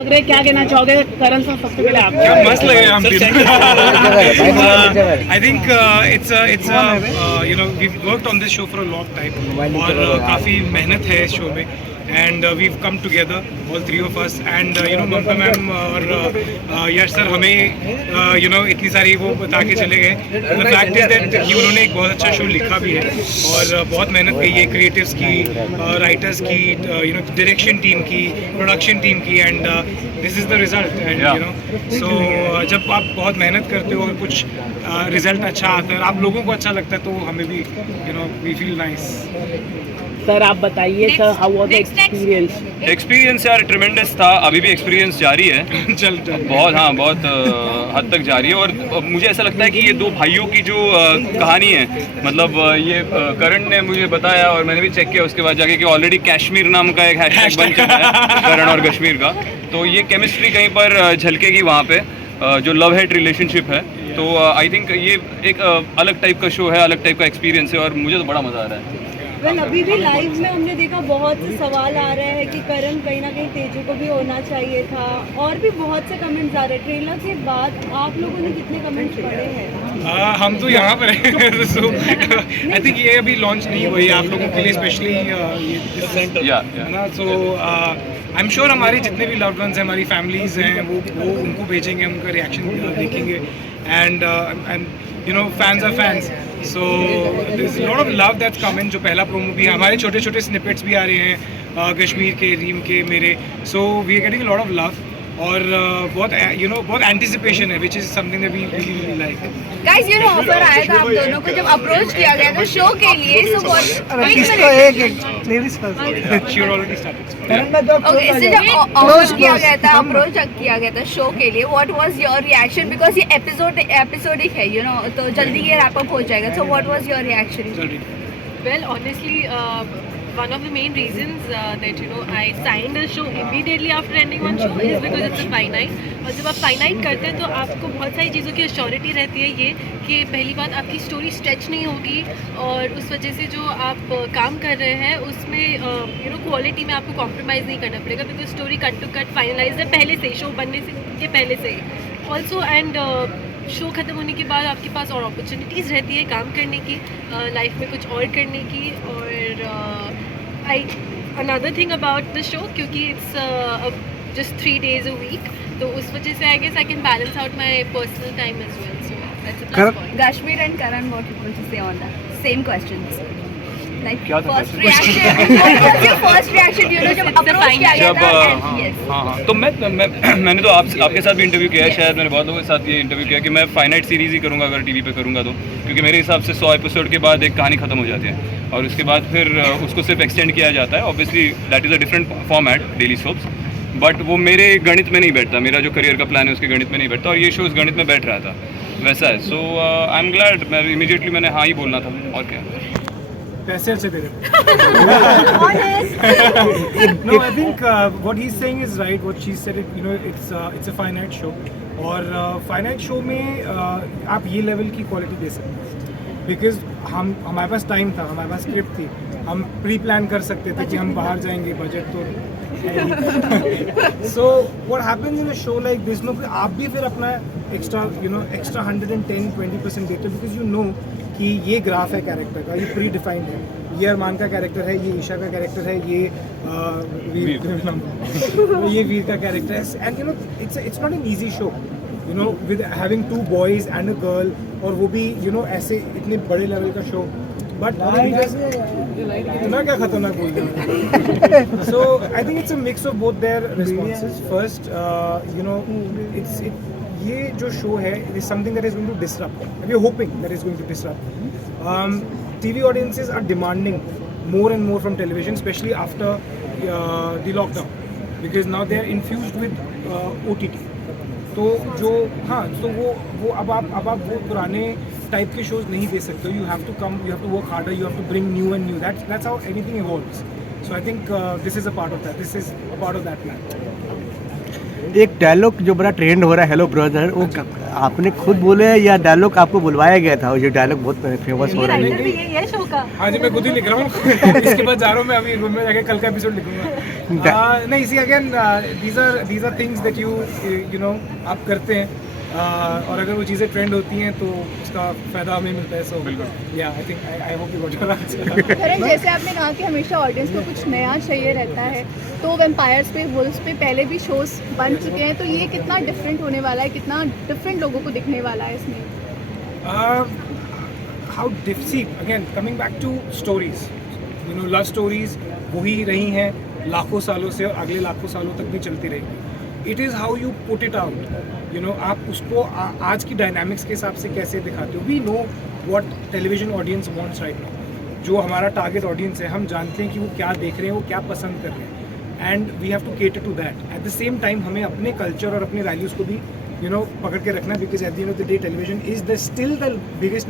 लग रहे क्या कहना चाहोगे करण सर सबसे पहले आप क्या मस्त लग रहे हैं हम I think it's you know we worked on this show for a long time और काफ़ी मेहनत है इस शो में and we come together all three of us and you know Mamta ma'am और यश सर हमें यू नो इतनी सारी वो बता के चले गए। द फैक्ट इज दैट उन्होंने एक बहुत अच्छा शो लिखा भी है और बहुत मेहनत की है क्रिएटिव्स की, राइटर्स की, यू नो डायरेक्शन टीम की, प्रोडक्शन टीम की and this is the result and you know so जब आप बहुत मेहनत करते हो और कुछ रिजल्ट अच्छा आता है, आप लोगों को अच्छा लगता है तो हमें भी you know we feel nice. Sir आप बताइए sir how was the experience? Experience यार ट्रिमेंडस था, अभी भी एक्सपीरियंस जारी है चल बहुत हद तक जारी है। और मुझे ऐसा लगता है कि ये दो भाइयों की जो कहानी है, मतलब ये करण ने मुझे बताया और मैंने भी चेक किया उसके बाद जाके कि ऑलरेडी कश्मीर नाम का एक हैशटैग बन चुका है करण और कश्मीर का, तो ये केमिस्ट्री कहीं पर झलकेगी वहाँ पे जो लव हेट रिलेशनशिप है। तो आई थिंक ये एक अलग टाइप का शो है, अलग टाइप का एक्सपीरियंस है और मुझे तो बड़ा मज़ा आ रहा है। वेल अभी भी लाइव में हमने देखा बहुत से सवाल आ रहे हैं कि करण कहीं ना कहीं तेजू को भी होना चाहिए था और भी बहुत से कमेंट्स आ रहे हैं। ट्रेलर के बाद आप लोगों ने कितने कमेंट्स पढ़े हैं? हम तो यहाँ पर हैं सो आई थिंक ये अभी लॉन्च नहीं हुई आप लोगों के लिए स्पेशली ये ना। सो आई एम श्योर हमारे जितने भी लव्ड वंस हैं, हमारी फैमिलीज हैं, वो उनको भेजेंगे, उनका रिएक्शन देखेंगे and you know fans are fans. So there is lot of love that's coming. जो पहला प्रोमो भी है, हमारे छोटे छोटे स्निपेट्स भी आ रहे हैं कश्मीर के, रीम के, मेरे। So we are getting a lot of love और बहुत यू नो बहुत एंटिसिपेशन है which is something that we really like. Guys you know offer आया था आप दोनों को जब अप्रोच किया गया था शो के लिए, so what she already started. Okay इससे जब अप्रोच किया गया था शो के लिए, what was your reaction? Because ये एपिसोडिक है यू नो, तो जल्दी ये रैप अप हो जाएगा, so what was your reaction? Well, honestly, one of the main reasons that you know I signed a show immediately after ending one show is because it's a finite. और जब आप finite करते हैं तो आपको बहुत सारी चीज़ों की एश्योरिटी रहती है, ये कि पहली बात आपकी स्टोरी स्ट्रेच नहीं होगी और उस वजह से जो आप काम कर रहे हैं उसमें यू नो क्वालिटी में आपको कॉम्प्रोमाइज़ नहीं करना पड़ेगा, because story cut to cut finalise है पहले से, शो बनने से के पहले से ऑल्सो। एंड शो ख़त्म होने के बाद आपके पास और अपॉर्चुनिटीज़ रहती है काम करने की, लाइफ में कुछ और करने की। और another thing about the show, क्योंकि it's just 3 days a week, तो उस वजह से I guess I can balance out my personal time as well, so that's a plus point. Kashmir and Karan, what you want to say on that? Same questions. Like क्या था first reaction, what was your first reaction? You know जब approach किया गया था and yes. हाँ तो मैंने तो आपके साथ भी इंटरव्यू किया है, शायद मैंने बहुत लोगों के साथ ये इंटरव्यू किया कि मैं फाइनाइट सीरीज़ ही करूँगा अगर टीवी पे करूँगा तो, क्योंकि मेरे हिसाब से 100 एपिसोड के बाद एक कहानी खत्म हो जाती है और उसके बाद फिर उसको सिर्फ एक्सटेंड किया जाता है। Obviously that is a different format daily soaps, but वो मेरे गणित में नहीं बैठता, मेरा जो करियर का प्लान है उसके गणित में नहीं बैठता और ये शो उस गणित में बैठ रहा था, वैसा है। सो आई एम ग्लैड, मैं इमीडिएटली मैंने हाँ ही बोलना था और क्या। पैसे अच्छे दे रहे No, I think what he's saying is right. What she said, you know, it's a finite show. और finite show में आप ये लेवल की क्वालिटी दे सकते हैं बिकॉज हमारे पास टाइम था, हमारे पास स्क्रिप्ट थी, हम प्री प्लान कर सकते थे कि हम बाहर जाएंगे, बजट तो so what happens in a show like this no, आप भी फिर अपना एक्स्ट्रा 110-20% देते हो बिकॉज यू नो कि ये ग्राफ है कैरेक्टर का, ये प्री डिफाइंड है, ये अरमान का कैरेक्टर है, ये ईशा का कैरेक्टर है, ये वीर का कैरेक्टर है and you no it's not an easy show you know with having 2 boys and a girl, और वो भी यू नो ऐसे इतने बड़े लेवल का शो। बट इतना क्या खतरनाक बोल रहे हैं। So I think it's a mix of both their responses. First you know ये जो शो है it is something that is going to disrupt, we are hoping that is going to disrupt. TV audiences are demanding more and more from television, especially after the lockdown, because now they are infused with OTT. तो जो हाँ तो वो अब आप वो पुराने type के शोज नहीं दे सकते, you have to come, you have to work harder, you have to bring new and new, that's how anything evolves. So I think this is a part of that, this is a part of that plan. एक dialogue जो बड़ा trend हो रहा है, hello brother, वो आपने खुद बोले या डायलॉग आपको बुलवाया गया था? वो जो डायलॉग बहुत फेमस हो रहा है ये शो का। हाँ जी, मैं खुद ही लिख रहा हूँ इसके बाद जा रहा हूँ मैं अभी रूम में जाके कल का एपिसोड लिखूंगा। नहीं, see again these are things that you know आप करते हैं, और अगर वो चीज़ें ट्रेंड होती हैं तो उसका फ़ायदा हमें मिलता है. सो बिल्कुल, yeah I hope you got your answer. Karan, जैसे आपने कहा कि हमेशा ऑडियंस को कुछ नया चाहिए रहता है, तो वैम्पायर्स पे, वुल्व्स पे पहले भी शोज बन चुके हैं, तो ये कितना डिफरेंट होने वाला है, कितना डिफरेंट लोगों को दिखने वाला है इसमें? How difficult, again coming back to stories, you know, love stories वही रही हैं लाखों सालों से और अगले लाखों सालों तक भी चलती रहेगी. It is how you put it out, you know, आप उसको आज की डायनामिक्स के हिसाब से कैसे दिखाते हो. We know what television audience wants right now. जो हमारा टारगेट ऑडियंस है, हम जानते हैं कि वो क्या देख रहे हैं, वो क्या पसंद कर रहे हैं, and we have to cater to that. At the same time हमें अपने कल्चर और अपने वैल्यूज़ को भी, यू नो, पकड़ के रखना, because at the end of the day television is the still the biggest